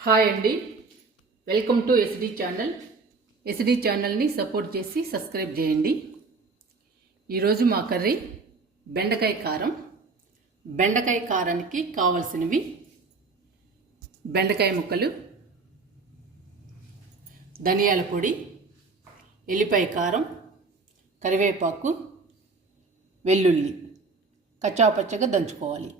Hi అండి, welcome to SD channel. SD ఛానల్ని support చేసి సబ్స్క్రైబ్ చేయండి. ఈరోజు మా కర్రీ బెండకాయ కారం. బెండకాయ కారానికి కావలసినవి బెండకాయ ముక్కలు, ధనియాల పొడి, ఎల్లిపాయ కారం, కరివేపాకు, వెల్లుల్లి కచ్చాపచ్చగా దంచుకోవాలి.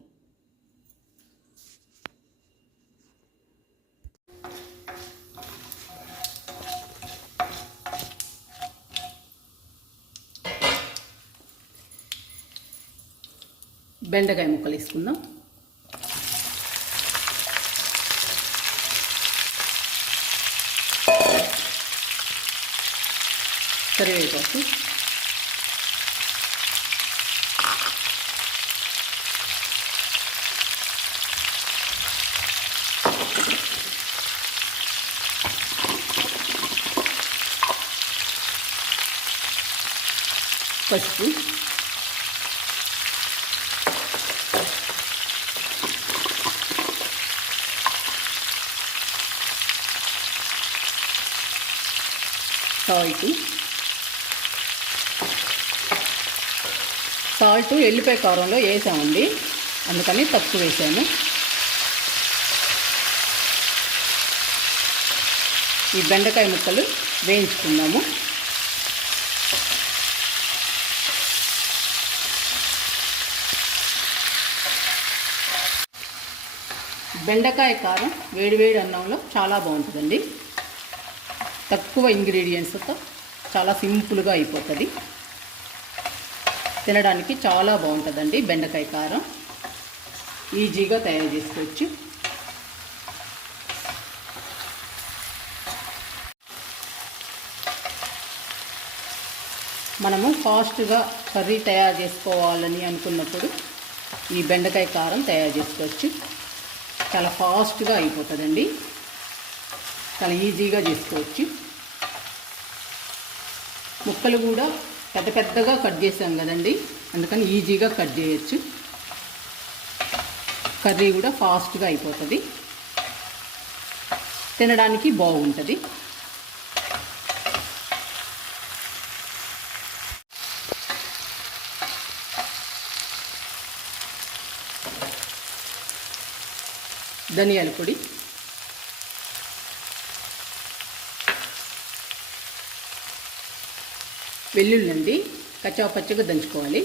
బెండకాయ ముక్కలు వేసుకుందాం. కరివేపాకు, పసుపు, సాల్ట్ ఎల్లిపాయ కారంలో వేసామండి, అందుకని తక్కువ వేసాను. ఈ బెండకాయ ముక్కలు వేయించుకుందాము. బెండకాయ కారం వేడివేడి అన్నంలో చాలా బాగుంటుందండి. తక్కువ ఇంగ్రీడియంట్స్తో చాలా సింపుల్గా అయిపోతుంది. తినడానికి చాలా బాగుంటుందండి. బెండకాయ కారం ఈజీగా తయారు చేసుకోవచ్చు. మనము ఫాస్ట్గా కర్రీ తయారు చేసుకోవాలని అనుకున్నప్పుడు ఈ బెండకాయ కారం తయారు చేసుకోవచ్చు. చాలా ఫాస్ట్గా అయిపోతుందండి. చాలా ఈజీగా చేసుకోవచ్చు. ముక్కలు కూడా పెద్ద పెద్దగా కట్ చేసాం కదండి, అందుకని ఈజీగా కట్ చేయొచ్చు. కర్రీ కూడా ఫాస్ట్గా అయిపోతుంది, తినడానికి బాగుంటుంది. ధనియాల పొడి, వెల్లుల్లి అండి కచ్చాపచ్చగా దంచుకోవాలి.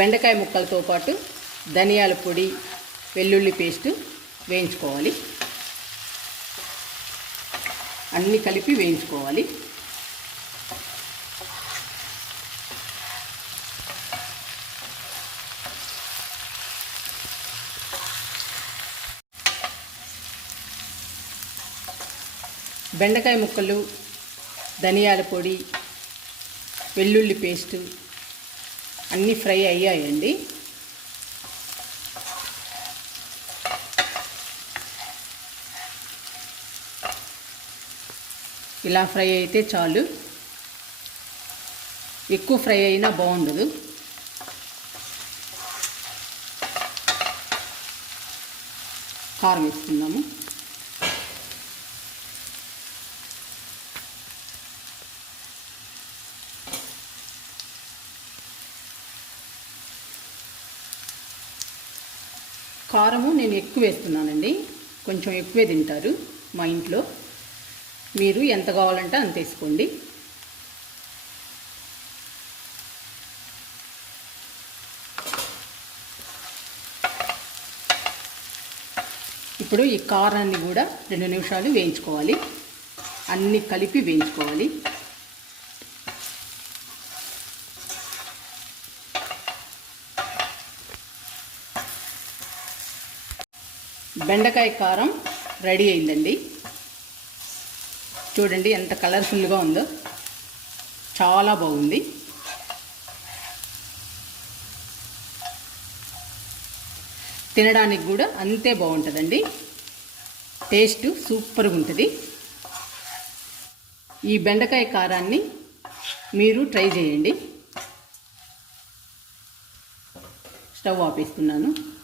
బెండకాయ ముక్కలతో పాటు ధనియాల పొడి, వెల్లుల్లి పేస్ట్ వేయించుకోవాలి. అన్నీ కలిపి వేయించుకోవాలి. బెండకాయ ముక్కలు, ధనియాల పొడి, వెల్లుల్లి పేస్టు అన్నీ ఫ్రై అయ్యాయండి. ఇలా ఫ్రై అయితే చాలు, ఎక్కువ ఫ్రై అయినా బాగుండదు. కారం వేసుకుందాము. కారము నేను ఎక్కువ వేస్తున్నానండి, కొంచెం ఎక్కువే తింటారు మా ఇంట్లో. మీరు ఎంత కావాలంటే అంత వేసుకోండి. ఇప్పుడు ఈ కారాన్ని కూడా 2 నిమిషాలు వేయించుకోవాలి. అన్నీ కలిపి వేయించుకోవాలి. బెండకాయ కారం రెడీ అయిందండి. చూడండి ఎంత కలర్ఫుల్గా ఉందో, చాలా బాగుంది. తినడానికి కూడా అంతే బాగుంటుందండి. టేస్ట్ సూపర్గా ఉంటుంది. ఈ బెండకాయ కారాన్ని మీరు ట్రై చేయండి. స్టవ్ ఆపేస్తున్నాను.